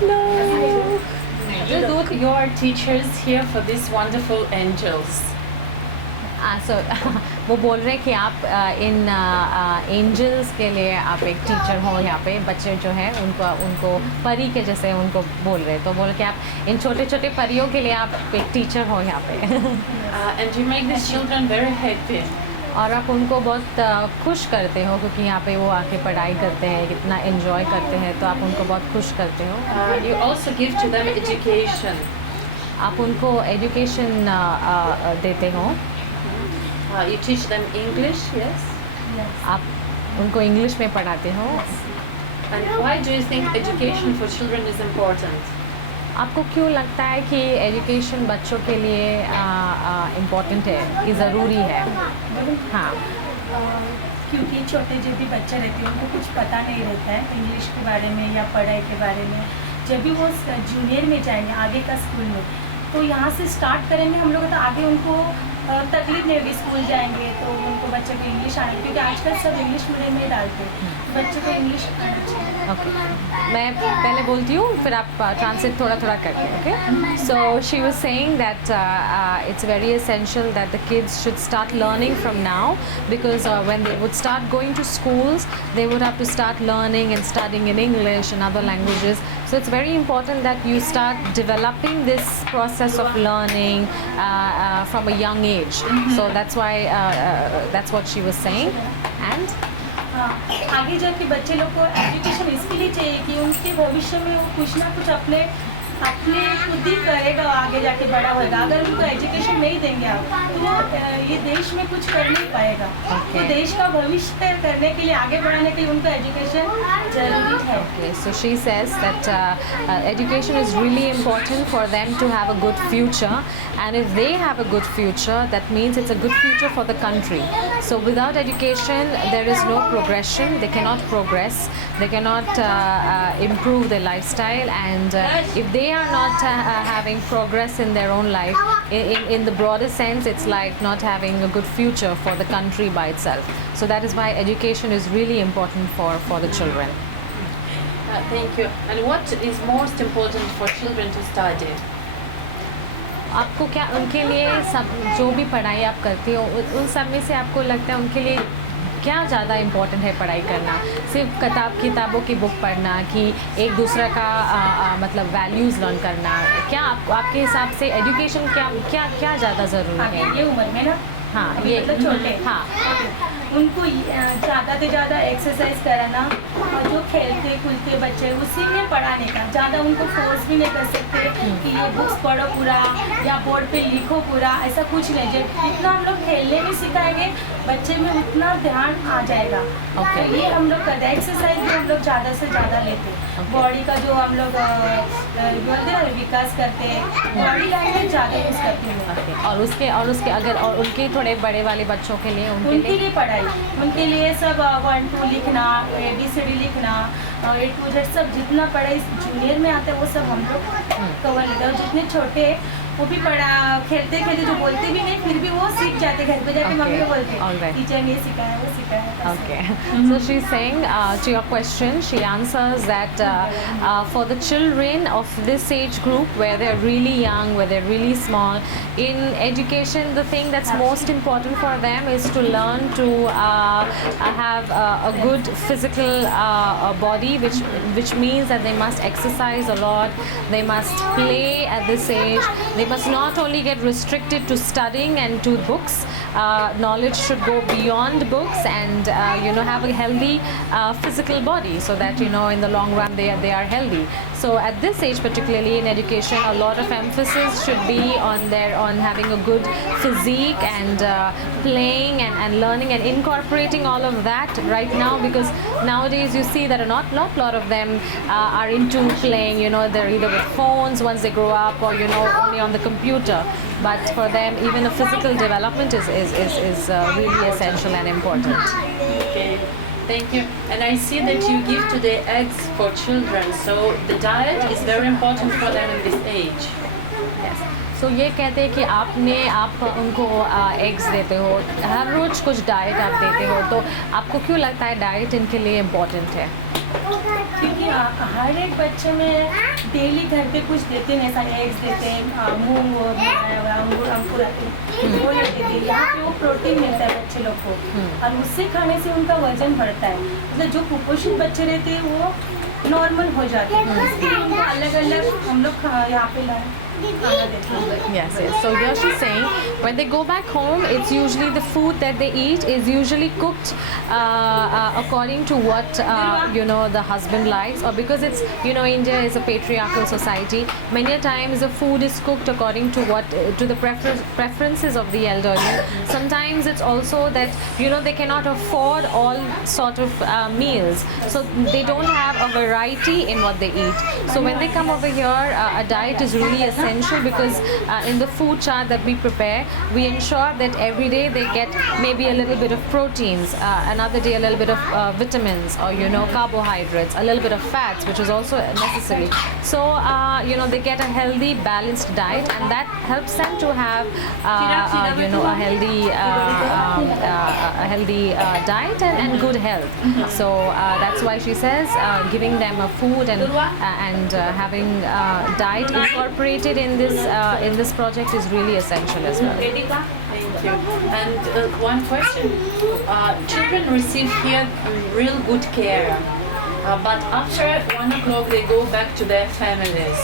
No. You are teachers here for these wonderful angels. So वो बोल रहे हैं कि आप इन एंजल्स के लिए आप एक टीचर हो यहाँ पे, बच्चे जो हैं उनको परी के जैसे उनको बोल रहे हैं, तो बोल के आप इन छोटे छोटे परियों के लिए आप एक टीचर हो यहाँ पे. And you make these children very happy. और आप उनको बहुत खुश करते हो क्योंकि यहाँ पे वो आके पढ़ाई करते हैं, कितना एंजॉय करते हैं, तो आप उनको बहुत खुश करते हो. You also give to them education. आप उनको एजुकेशन देते हो. You teach them English, yes? आप उनको इंग्लिश में पढ़ाते हो. And why do you think education for children is important? आपको क्यों लगता है कि एजुकेशन बच्चों के लिए इम्पोर्टेंट है, कि ज़रूरी है? हाँ. क्योंकि छोटे जो भी बच्चे रहते हैं उनको कुछ पता नहीं रहता है इंग्लिश के बारे में या पढ़ाई के बारे में. जब भी वो जूनियर में जाएंगे आगे का स्कूल में, तो यहाँ से स्टार्ट करेंगे हम लोग, तो आगे उनको तकलीफ नहीं होगी. स्कूल जाएंगे तो उनको बच्चे को इंग्लिश आने, क्योंकि आजकल सब इंग्लिश मीडियम में डालते हैं, बच्चे को इंग्लिश आना चाहिए. ओके, मैं पहले बोलती हूँ फिर आप ट्रांसलेट थोड़ा थोड़ा करते हैं. Okay, so she was saying that it's very essential that the kids should start learning from now, because when they would start going to schools they would have to start learning and studying in English and other languages. So it's very important that you start developing this process of learning from a young age. So that's why that's what she was saying. And आगे जाके बच्चे लोग को education इसके लिए चाहिए कि उनके भविष्य में वो कुछ ना कुछ अपने खुद ही करेगा, आगे जाके बड़ा होगा. अगर उनको एजुकेशन नहीं देंगे आप, तो वो ये देश में कुछ कर नहीं पाएगा. तो देश का भविष्य करने के लिए, आगे बढ़ाने के लिए उनको एजुकेशन जरूरी है. Okay, so she says that education is really important for them to have a good future, and if they have a good future, that means it's a good future for the country. So without education, there is no progression. They cannot progress. They cannot improve their lifestyle, and if they are not having progress in their own life, in the broader sense, it's like not having a good future for the country by itself. So that is why education is really important for the children. Thank you. And what is most important for children to study? आपको क्या उनके लिए सब जो भी पढ़ाई आप करते हो उन सब में से आपको लगता है उनके लिए क्या ज़्यादा इम्पोर्टेंट है पढ़ाई करना? सिर्फ किताबों की बुक पढ़ना, कि एक दूसरे का मतलब वैल्यूज़ लर्न करना? क्या आपके हिसाब से एजुकेशन क्या ज़्यादा ज़रूरी है ये उम्र में ना? हाँ, ये मतलब छोटे. हाँ, उनको ज़्यादा से ज़्यादा एक्सरसाइज कराना, और जो खेलते कूदते बच्चे उसी में पढ़ाने का. ज़्यादा उनको फोर्स भी नहीं कर सकते कि ये बुक्स पढ़ो पूरा या बोर्ड पे लिखो पूरा, ऐसा कुछ नहीं. जब जितना हम लोग खेलने में सिखाएंगे बच्चे में उतना ध्यान आ जाएगा. Okay. तो ये हम लोग करते हैं. एक्सरसाइज भी हम लोग ज़्यादा से ज़्यादा लेते हैं. बॉडी का जो हम लोग बोलते हैं विकास करते हैं, बॉडी लैंग्वेज ज़्यादा यूज़ करते हैं. और उसके अगर और उनके थोड़े बड़े वाले बच्चों के लिए उनके लिए पढ़ाई, उनके लिए सब 1 2 लिखना, ABCD लिखना, A to Z सब जितना पढ़ाई जूनियर में आता है वो सब हम लोग कवर लेते हैं. और जितने छोटे वो भी पढ़ा खेलते खेलते जो बोलते भी नहीं फिर भी वो सीख जाते, घर पे जाके मम्मी को बोलते टीचर ने सिखाया वो सिखाया. Okay, so she's saying to your question, she answers that for the children of this age group where they're really young, where they're really small, in education the thing that's most important for them is to learn to have a good physical body, which means that they must exercise a lot, they must play at this age, they must not only get restricted to studying and to books. Knowledge should go beyond books and have a healthy physical body, so that in the long run they are healthy. So at this age, particularly in education, a lot of emphasis should be on having a good physique and playing and learning and incorporating all of that right now, because nowadays you see that a lot of them are into playing. They're either with phones once they grow up, or only on the computer. But for them, even the physical development is really essential and important. Okay, thank you. And I see that you give today eggs for children, so the diet is very important for them in this age. Yes. So ये कहते हैं कि आप उनको eggs देते हो, हर रोज़ कुछ diet आप देते हो, तो आपको क्यों लगता है डाइट इनके लिए इम्पोर्टेंट है? क्योंकि हर एक बच्चे में डेली घर पे कुछ देते हैं, ऐसा एग्स देते हैं, मूंग वो अंगूर अंकुर आते हैं वो नहीं देते। यहाँ पे वो प्रोटीन मिलता है बच्चे लोग को और उससे खाने से उनका वजन बढ़ता है। मतलब जो कुपोषित बच्चे रहते हैं वो नॉर्मल हो जाते हैं, इसलिए उनको अलग अलग हम लोग यहाँ पे लाए। Yes, yes. So here she's saying when they go back home, it's usually the food that they eat is usually cooked according to what the husband likes, or because it's India is a patriarchal society. Many a times the food is cooked according to the preferences of the elderly. Sometimes it's also that they cannot afford all sort of meals, so they don't have a variety in what they eat. So when they come over here, a diet is really essential because in the food chart that we prepare, we ensure that every day they get maybe a little bit of proteins, another day a little bit of vitamins, or carbohydrates, a little bit of fats, which is also necessary. So they get a healthy, balanced diet, and that helps them to have a healthy diet and good health. So that's why she says giving them a food and having diet incorporated in this project is really essential as well. Thank you. And one question: children receive here real good care, but after 1 o'clock they go back to their families.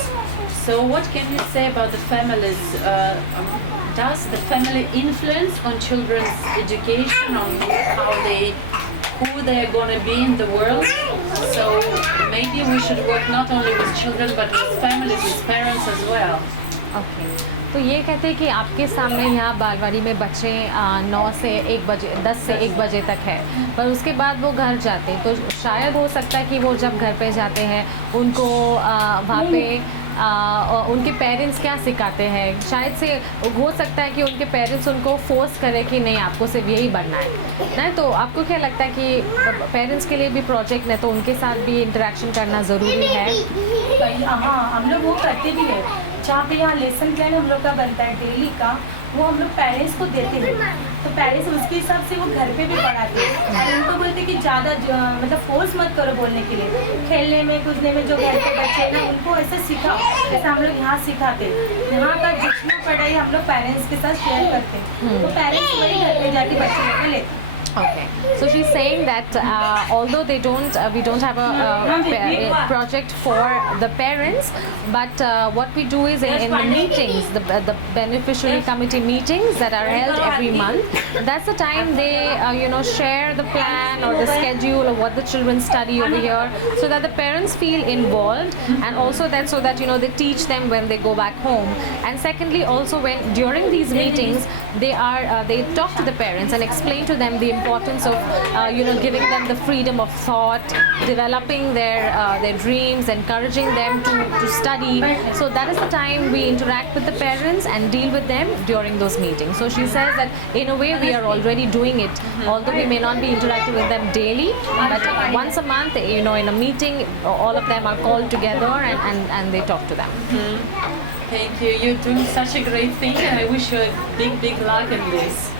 So what can you say about the families? Does the family influence on children's education, on who they're going to be in the world? So maybe we should work not only with children but with families, with parents as well. Okay. तो ये कहते हैं कि आपके सामने यहाँ बालवाड़ी में बच्चे 9 से 1 बजे 10 से 1 बजे तक है, पर उसके बाद वो घर जाते हैं। तो शायद हो सकता है कि वो जब घर पे जाते हैं उनको वहाँ पे उनके पेरेंट्स क्या सिखाते हैं, शायद से हो सकता है कि उनके पेरेंट्स उनको फोर्स करें कि नहीं आपको सिर्फ यही बनना है ना। तो आपको क्या लगता है कि पेरेंट्स के लिए भी प्रोजेक्ट है तो उनके साथ भी इंटरेक्शन करना ज़रूरी है? हाँ, हम लोग वो करते भी है। जहाँ पे यहाँ लेसन प्लान हम लोग का बनता है डेली का, वो हम लोग पेरेंट्स को देते हैं। तो पेरेंट्स उसके हिसाब से वो घर पे भी पढ़ाते हैं। उनको बोलते हैं कि ज़्यादा मतलब फोर्स मत करो बोलने के लिए, खेलने में कूदने में जो घर के बच्चे हैं ना उनको ऐसे सिखाओ जैसे हम लोग यहाँ सिखाते हैं। यहाँ का जितना पढ़ाई हम लोग पेरेंट्स के साथ शेयर करते हैं, तो पेरेंट्स वही घर पे जाके बच्चे लोग को लेते हैं। Okay, so she's saying that although we don't have a project for the parents, but what we do is in the meetings, the beneficiary committee meetings that are held every month, that's the time they share the plan or the schedule of what the children study over here, so that the parents feel involved, and also that so that they teach them when they go back home. And secondly, also when during these meetings they talk to the parents and explain to them the importance of giving them the freedom of thought, developing their dreams, encouraging them to study. So that is the time we interact with the parents and deal with them during those meetings. So she says that in a way we are already doing it, although we may not be interacting with them daily, but once a month in a meeting all of them are called together and they talk to them. Thank you. You're doing such a great thing, and I wish you a big luck in this.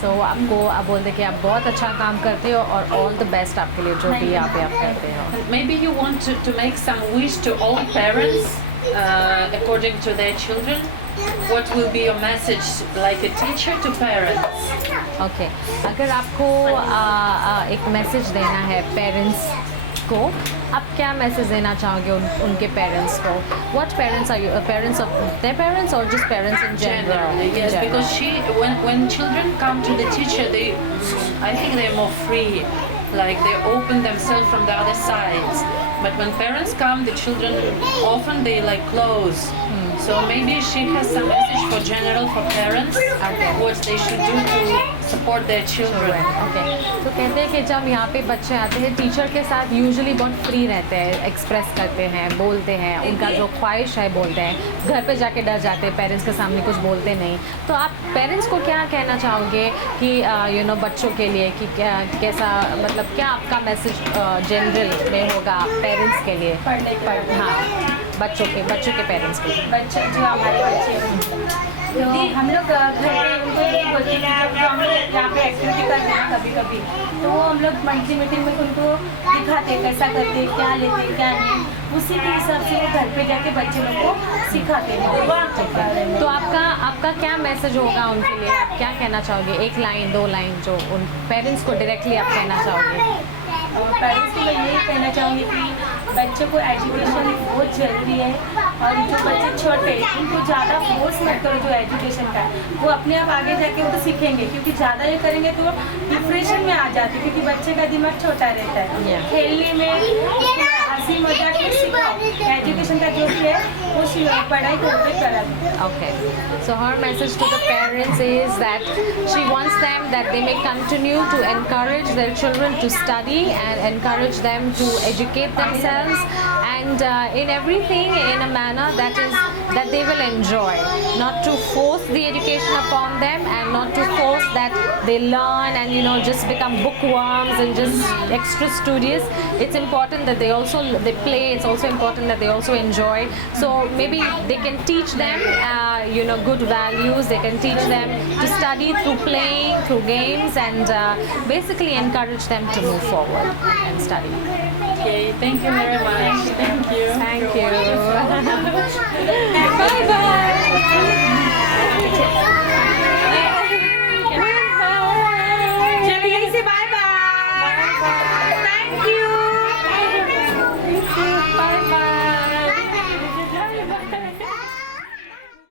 So आपको आप बोलते कि आप बहुत अच्छा काम करते हो और all the best आपके लिए जो भी आप करते हो. Maybe you want to make some wish to all parents according to their children. What will be your message like a teacher to parents? Okay. अगर आपको एक मैसेज देना है पेरेंट्स को, आप क्या मैसेज देना चाहोगे उनके पेरेंट्स को? What parents are you? Parents of their parents or just parents in general? Yes, because when children come to the teacher, I think they're more free, like they open themselves from the other sides. But when parents come, the children often they like close. So maybe she has some message for general for parents, what they should do to support their children. Okay. तो कहते हैं कि जब यहाँ पे बच्चे आते हैं टीचर के साथ यूजुअली बहुत फ्री रहते हैं, एक्सप्रेस करते हैं, बोलते हैं, उनका जो ख्वाहिश है बोलते हैं, घर पे जाके डर जाते हैं, पेरेंट्स के सामने कुछ बोलते नहीं। तो आप पेरेंट्स को क्या कहना चाहोगे कि बच्चों के लिए कि कैसा मतलब क्या आपका मैसेज जनरल में होगा पेरेंट्स के लिए? पढ़ने के हाँ, बच्चों के पेरेंट्स के लिए। बच्चे जो हमारे बच्चे तो हम लोग घर पे उनको यही बोलते हैं कि जब हम लोग यहाँ पे एक्टिविटी करते हैं कभी कभी, तो वो हम लोग मंथली मीटिंग में उनको दिखाते हैं कैसा करते हैं, क्या लेते हैं, क्या नहीं, उसी के हिसाब से वो घर पे जाके बच्चे लोग को सिखाते हैं। तो आपका क्या मैसेज होगा उनके लिए? आप क्या कहना चाहोगे? 1 लाइन 2 लाइन जो उन पेरेंट्स को डायरेक्टली आप कहना चाहोगे? पेरेंट्स को मैं यही कहना चाहूँगी कि बच्चों को एजुकेशन बहुत ज़रूरी है, और जो बच्चे छोटे हैं उनको ज़्यादा फोर्स मत करो जो एजुकेशन का है, वो अपने आप आगे जाके वो तो सीखेंगे, क्योंकि ज़्यादा ये करेंगे तो वो डिप्रेशन में आ जाते हैं, क्योंकि बच्चे का दिमाग छोटा रहता है। खेलने में हंसी मजाक में सिखाओ, एजुकेशन का जो भी है वो पढ़ाई करके करा। Okay. So her message to the parents is that she wants them that they may continue to encourage their children to study and encourage them to educate themselves, and in everything in a manner that they will enjoy, not to force the education upon them, and not to force that they learn and just become bookworms and just extra studious. It's important that they play. It's also important that they also enjoy. So maybe they can teach them good values. They can teach them to study through playing, through games, and basically encourage them to move forward and study. Okay, thank you very much. Thank you. Thank you. Bye bye.